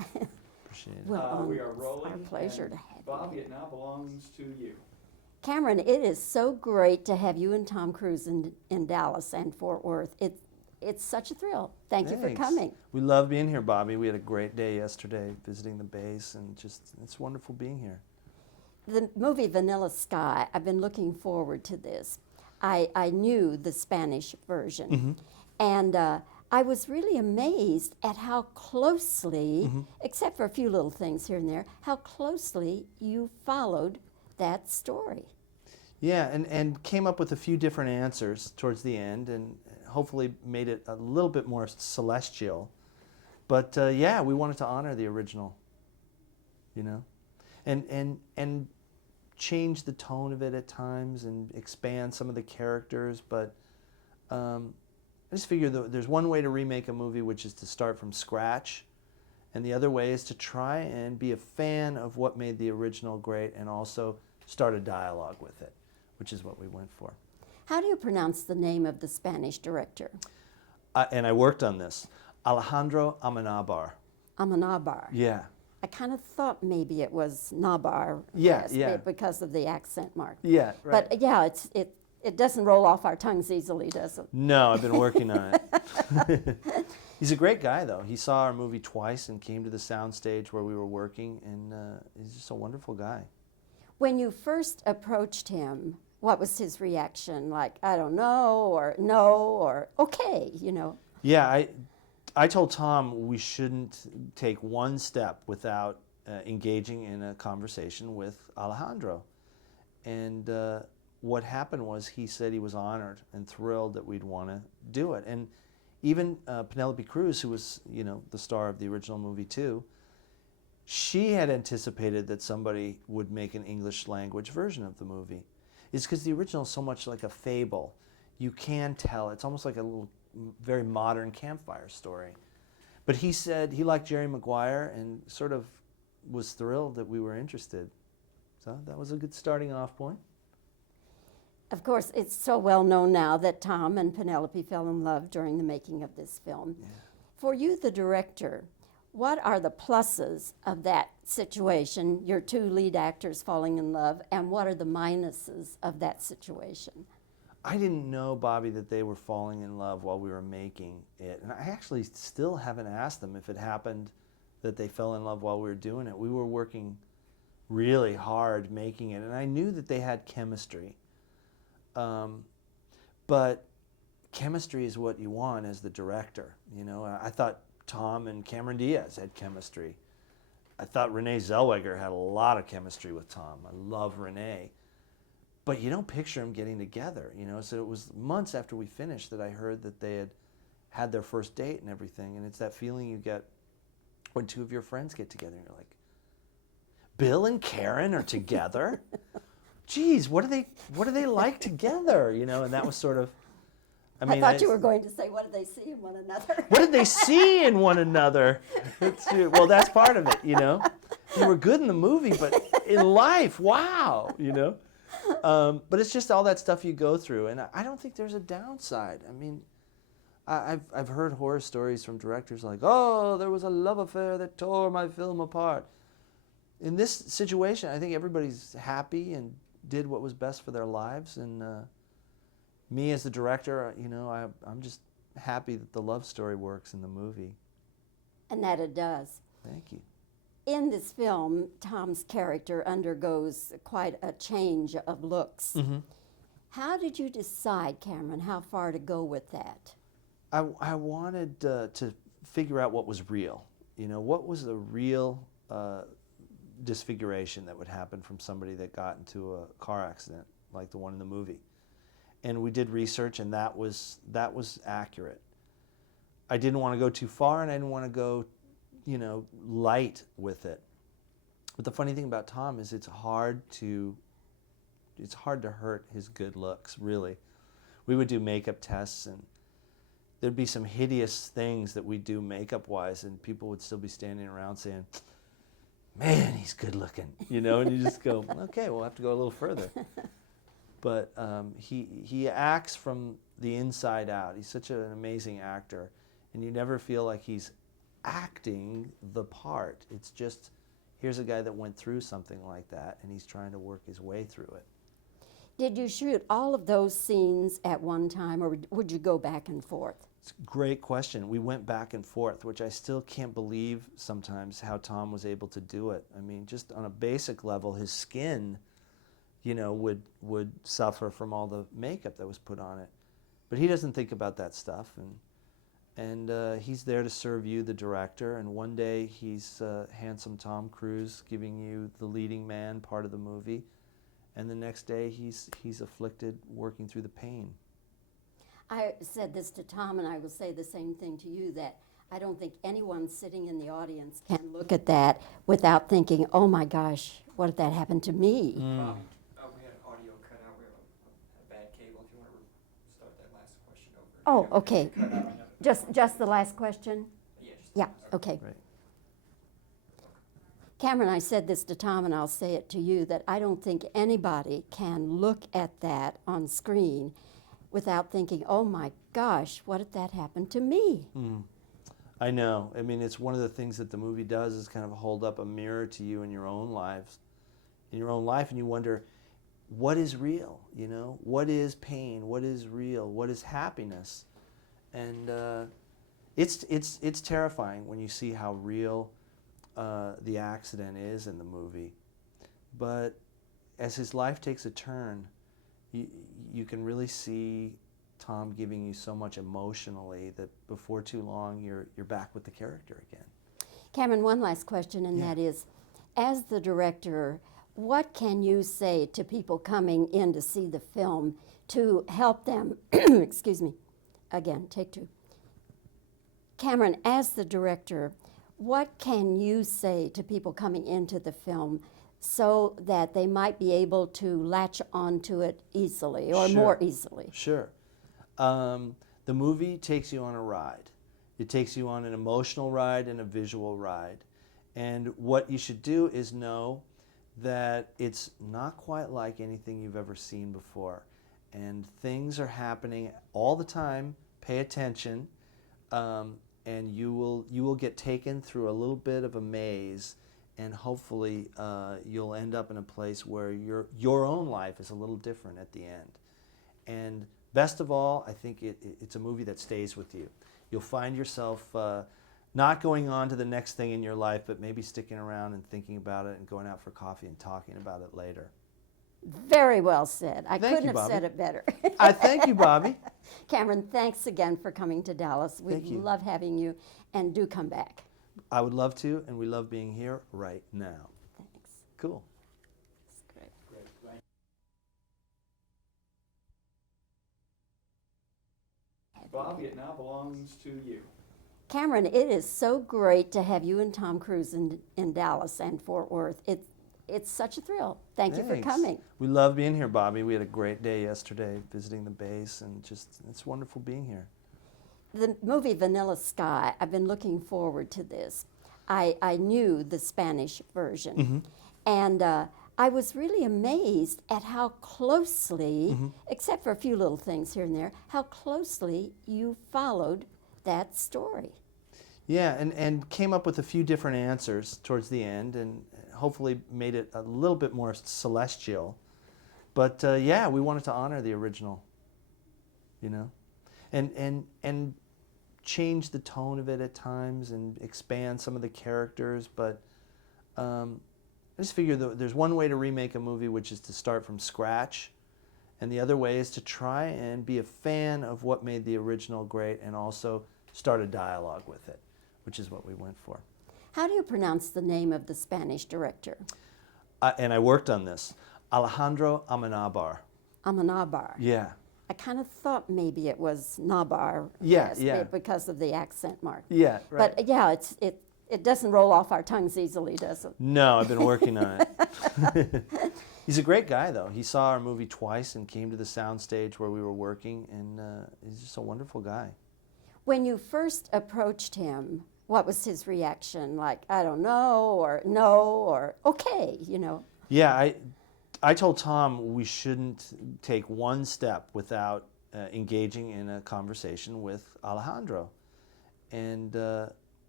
Appreciate it. Well, We are it's rolling. our pleasure and to have Bobbie, you. it now belongs to you. Cameron, it is so great to have you and Tom Cruise in Dallas and Fort Worth. It's such a thrill. Thank you for Thanks. coming. We love being here, Bobbie. We had a great day yesterday visiting the base, and just it's wonderful being here. The movie Vanilla Sky, I've been looking forward to this. I knew the Spanish version, and I was really amazed at how closely, except for a few little things here and there, how closely you followed that story. Yeah, and came up with a few different answers towards the end, and hopefully made it a little bit more celestial. But yeah, we wanted to honor the original, you know, and change the tone of it at times and expand some of the characters. But I just figure there's one way to remake a movie, which is to start from scratch, and the other way is to try and be a fan of what made the original great and also start a dialogue with it, which is what we went for. How do you pronounce the name of the Spanish director? And I worked on this. Alejandro Amenabar. Amenabar. Yeah. I kind of thought maybe it was Nabar. Yeah, yes, yeah. because of the accent mark. Yeah, right. But yeah, it doesn't roll off our tongues easily, does it? No, I've been working on it. He's a great guy, though. He saw our movie twice and came to the soundstage where we were working, and he's just a wonderful guy. When you first approached him, what was his reaction? Like, I don't know, or no, or okay, you know? Yeah, I told Tom we shouldn't take one step without engaging in a conversation with Alejandro. And what happened was he said he was honored and thrilled that we'd want to do it. And even Penelope Cruz, who was, you know, the star of the original movie too, she had anticipated that somebody would make an English language version of the movie. It's because the original is so much like a fable. You can tell. It's almost like a little very modern campfire story. But he said he liked Jerry Maguire and sort of was thrilled that we were interested. So that was a good starting off point. Of course, it's so well known now that Tom and Penelope fell in love during the making of this film. Yeah. For you, the director, what are the pluses of that situation, your two lead actors falling in love, and what are the minuses of that situation? I didn't know, Bobbie, that they were falling in love while we were making it. And I actually still haven't asked them if it happened that they fell in love while we were doing it. We were working really hard making it, and I knew that they had chemistry. But chemistry is what you want as the director. You know, I thought Tom and Cameron Diaz had chemistry. I thought Renee Zellweger had a lot of chemistry with Tom. I love Renee. But you don't picture them getting together, you know. So it was months after we finished that I heard that they had their first date and everything. And it's that feeling you get when two of your friends get together and you're like, Bill and Karen are together? Geez, what do they like together? You know, and that was sort of, I thought you were going to say, what do they see in one another? What did they see in one another? Well, that's part of it, you know. They were good in the movie, but in life, wow, you know. But it's just all that stuff you go through, and I don't think there's a downside. I mean, I've heard horror stories from directors like, oh, there was a love affair that tore my film apart. In this situation, I think everybody's happy and did what was best for their lives, and me as the director, you know, I'm just happy that the love story works in the movie. And that it does. Thank you. In this film, Tom's character undergoes quite a change of looks. Mm-hmm. How did you decide, Cameron, how far to go with that? I wanted to figure out what was real. You know, what was the real disfiguration that would happen from somebody that got into a car accident like the one in the movie. And we did research, and that was accurate. I didn't want to go too far, and I didn't want to go, you know, light with it. But the funny thing about Tom is it's hard to hurt his good looks, really. We would do makeup tests, and there'd be some hideous things that we'd do makeup-wise, and people would still be standing around saying, man, he's good looking, you know, and you just go, okay, we'll have to go a little further. But he acts from the inside out. He's such an amazing actor, and you never feel like he's acting the part. It's just, here's a guy that went through something like that, and he's trying to work his way through it. Did you shoot all of those scenes at one time, or would you go back and forth? It's a great question. We went back and forth, which I still can't believe sometimes how Tom was able to do it. I mean, just on a basic level, his skin, you know, would suffer from all the makeup that was put on it. But he doesn't think about that stuff, and he's there to serve you, the director, and one day he's handsome Tom Cruise giving you the leading man part of the movie, and the next day he's afflicted working through the pain. I said this to Tom, and I will say the same thing to you, that I don't think anyone sitting in the audience can look at that without thinking, oh my gosh, what if that happened to me? We had an audio cut out. We have a bad cable. If you want to start that last question over. Oh, Yeah, okay. cut out another- Just the last question? Yeah, just- Yeah, okay. Right. Cameron, I said this to Tom, and I'll say it to you, that I don't think anybody can look at that on screen without thinking, oh my gosh, what if that happened to me? I know. I mean, it's one of the things that the movie does is kind of hold up a mirror to you in your own lives, and you wonder, what is real? You know, what is pain? What is real? What is happiness? And it's terrifying when you see how real the accident is in the movie. But as his life takes a turn, you can really see Tom giving you so much emotionally that before too long you're back with the character again. Cameron, one last question, and that is, as the director, what can you say to people coming in to see the film to help them, excuse me, again, take two. Cameron, as the director, what can you say to people coming into the film so that they might be able to latch onto it easily or more easily? Sure. The movie takes you on a ride. It takes you on an emotional ride and a visual ride. And what you should do is know that it's not quite like anything you've ever seen before. And things are happening all the time. Pay attention. And you will get taken through a little bit of a maze, and hopefully you'll end up in a place where your own life is a little different at the end. And best of all, I think it's a movie that stays with you. You'll find yourself not going on to the next thing in your life, but maybe sticking around and thinking about it and going out for coffee and talking about it later. Very well said. I Thank couldn't you, have said Bobbie. it better. I thank you, Bobbie. Cameron, thanks again for coming to Dallas. We Thank you. love having you, and do come back. I would love to, and we love being here right now. Thanks. Cool. That's great. Great, thank you. Bobbie, it now belongs to you. Cameron, it is so great to have you and Tom Cruise in Dallas and Fort Worth. It's such a thrill. Thank you for Thanks. coming. We love being here, Bobbie. We had a great day yesterday visiting the base, and just it's wonderful being here. The movie Vanilla Sky, I've been looking forward to this. I knew the Spanish version, and I was really amazed at how closely, except for a few little things here and there, how closely you followed that story. Yeah, and came up with a few different answers towards the end, and hopefully made it a little bit more celestial. But yeah, we wanted to honor the original, you know, and change the tone of it at times and expand some of the characters. But I just figure that there's one way to remake a movie, which is to start from scratch, and the other way is to try and be a fan of what made the original great and also start a dialogue with it, which is what we went for. How do you pronounce the name of the Spanish director? And I worked on this. Alejandro Amenabar. Amenabar. Yeah. I kind of thought maybe it was Nabar. Yeah, yes, yeah. because of the accent mark. Yeah, right. But yeah, it doesn't roll off our tongues easily, does it? No, I've been working on it. He's a great guy, though. He saw our movie twice and came to the soundstage where we were working, and he's just a wonderful guy. When you first approached him, what was his reaction? Like, I don't know, or no, or okay, you know? Yeah, I told Tom we shouldn't take one step without engaging in a conversation with Alejandro. And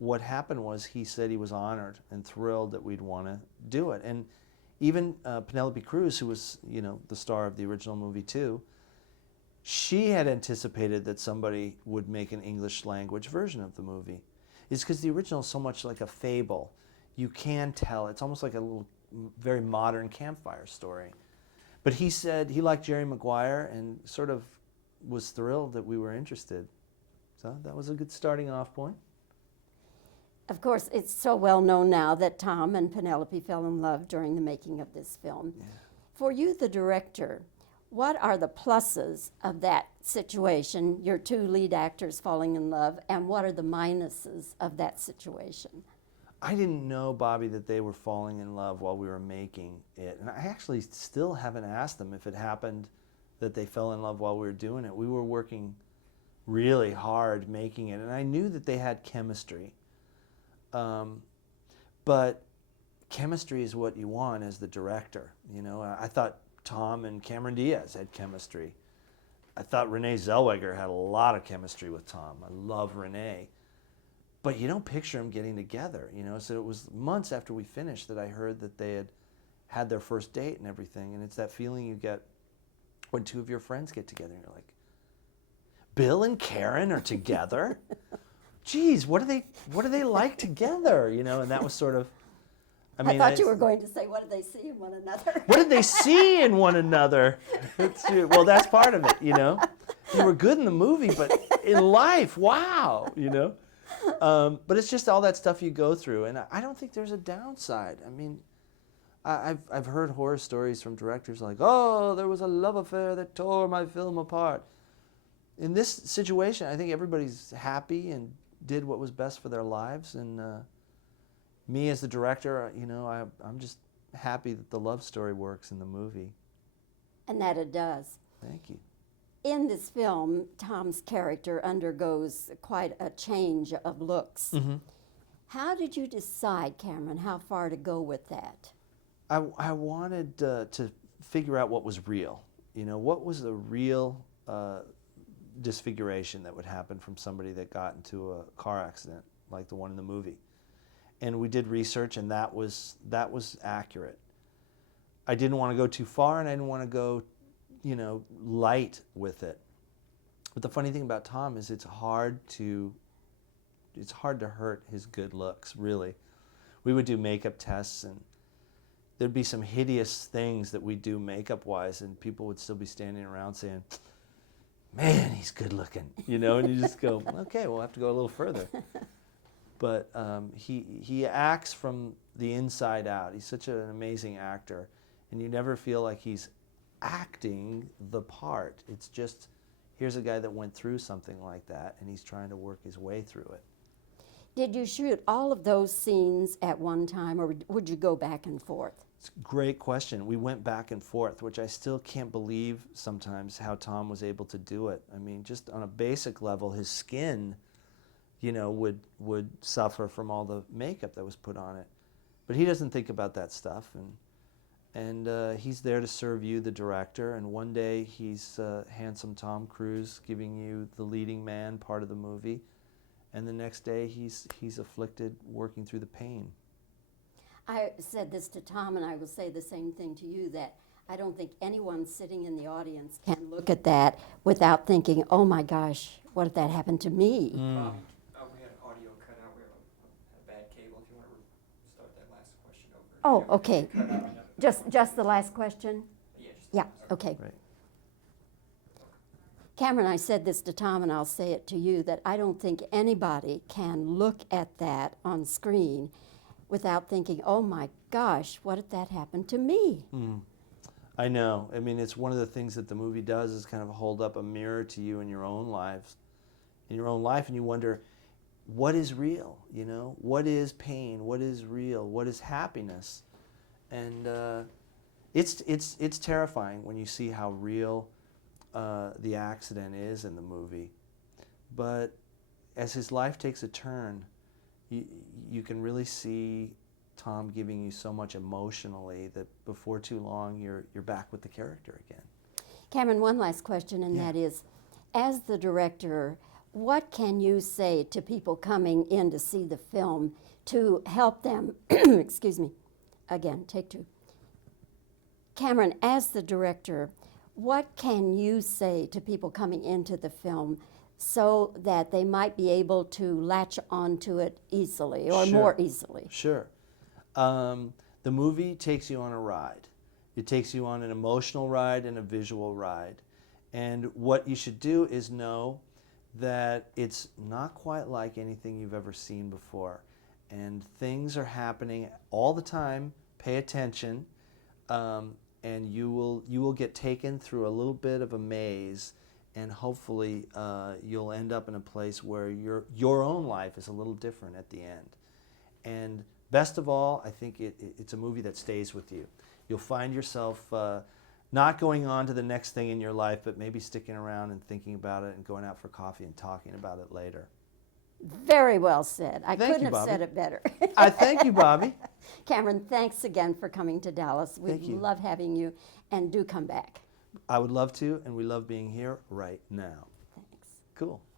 what happened was he said he was honored and thrilled that we'd want to do it. And even Penelope Cruz, who was, the star of the original movie too, she had anticipated that somebody would make an English language version of the movie. It's because the original is so much like a fable. You can tell. It's almost like a little very modern campfire story. But he said he liked Jerry Maguire and sort of was thrilled that we were interested. So that was a good starting off point. Of course, it's so well known now that Tom and Penelope fell in love during the making of this film. Yeah. For you, the director, what are the pluses of that situation, your two lead actors falling in love, and what are the minuses of that situation? I didn't know, Bobbie, that they were falling in love while we were making it. And I actually still haven't asked them if it happened that they fell in love while we were doing it. We were working really hard making it, and I knew that they had chemistry. But chemistry is what you want as the director. I thought Tom and Cameron Diaz had chemistry. I thought Renee Zellweger had a lot of chemistry with Tom. I love Renee. But you don't picture them getting together, So it was months after we finished that I heard that they had their first date and everything. And it's that feeling you get when two of your friends get together and you're like, Bill and Karen are together? Geez, what do they like together? And that was sort of, I thought you were going to say, what did they see in one another? What did they see in one another? Well, that's part of it, You were good in the movie, but in life, wow, But it's just all that stuff you go through, and I don't think there's a downside. I mean, I've heard horror stories from directors like, oh, there was a love affair that tore my film apart. In this situation, I think everybody's happy and did what was best for their lives, and me as the director, I'm just happy that the love story works in the movie. And that it does. Thank you. In this film, Tom's character undergoes quite a change of looks. Mm-hmm. How did you decide, Cameron, how far to go with that? I wanted to figure out what was real. What was the real disfiguration that would happen from somebody that got into a car accident like the one in the movie. And we did research, and that was accurate. I didn't want to go too far, and I didn't want to go, light with it. But the funny thing about Tom is it's hard to hurt his good looks, really. We would do makeup tests, and there'd be some hideous things that we'd do makeup-wise, and people would still be standing around saying, man, he's good looking, and you just go, okay, we'll have to go a little further. But he acts from the inside out. He's such an amazing actor, and you never feel like he's acting the part. It's just, here's a guy that went through something like that, and he's trying to work his way through it. Did you shoot all of those scenes at one time, or would you go back and forth? It's a great question. We went back and forth, which I still can't believe sometimes how Tom was able to do it. I mean, just on a basic level, his skin, would suffer from all the makeup that was put on it. But he doesn't think about that stuff, and he's there to serve you, the director, and one day he's handsome Tom Cruise giving you the leading man part of the movie, and the next day he's afflicted working through the pain. I said this to Tom, and I will say the same thing to you, that I don't think anyone sitting in the audience can look at that without thinking, oh my gosh, what if that happened to me? Bobbie, we had an audio cut out. We have a bad cable. If you want to start that last question over. Oh, Yeah, okay. cut out another- Just the last question? Yeah, Yeah, okay. Right. Cameron, I said this to Tom, and I'll say it to you, that I don't think anybody can look at that on screen without thinking, oh my gosh, what if that happened to me? I know. I mean, it's one of the things that the movie does is kind of hold up a mirror to you in your own life, and you wonder, what is real? What is pain? What is real? What is happiness? And it's terrifying when you see how real the accident is in the movie. But as his life takes a turn, you can really see Tom giving you so much emotionally that before too long you're back with the character again. Cameron, one last question, and Yeah. that is, as the director, what can you say to people coming in to see the film to help them, excuse me, again, take two. Cameron, as the director, what can you say to people coming into the film so that they might be able to latch onto it easily or more easily? Sure. The movie takes you on a ride. It takes you on an emotional ride and a visual ride. And what you should do is know that it's not quite like anything you've ever seen before. And things are happening all the time. Pay attention. And you will get taken through a little bit of a maze, and hopefully you'll end up in a place where your own life is a little different at the end. And best of all, I think it's a movie that stays with you. You'll find yourself not going on to the next thing in your life, but maybe sticking around and thinking about it and going out for coffee and talking about it later. Very well said. I Thank couldn't you, have said Bobbie. it better. I thank you, Bobbie. Cameron, thanks again for coming to Dallas. We Thank you. love having you, and do come back. I would love to, and we love being here right now. Thanks. Cool.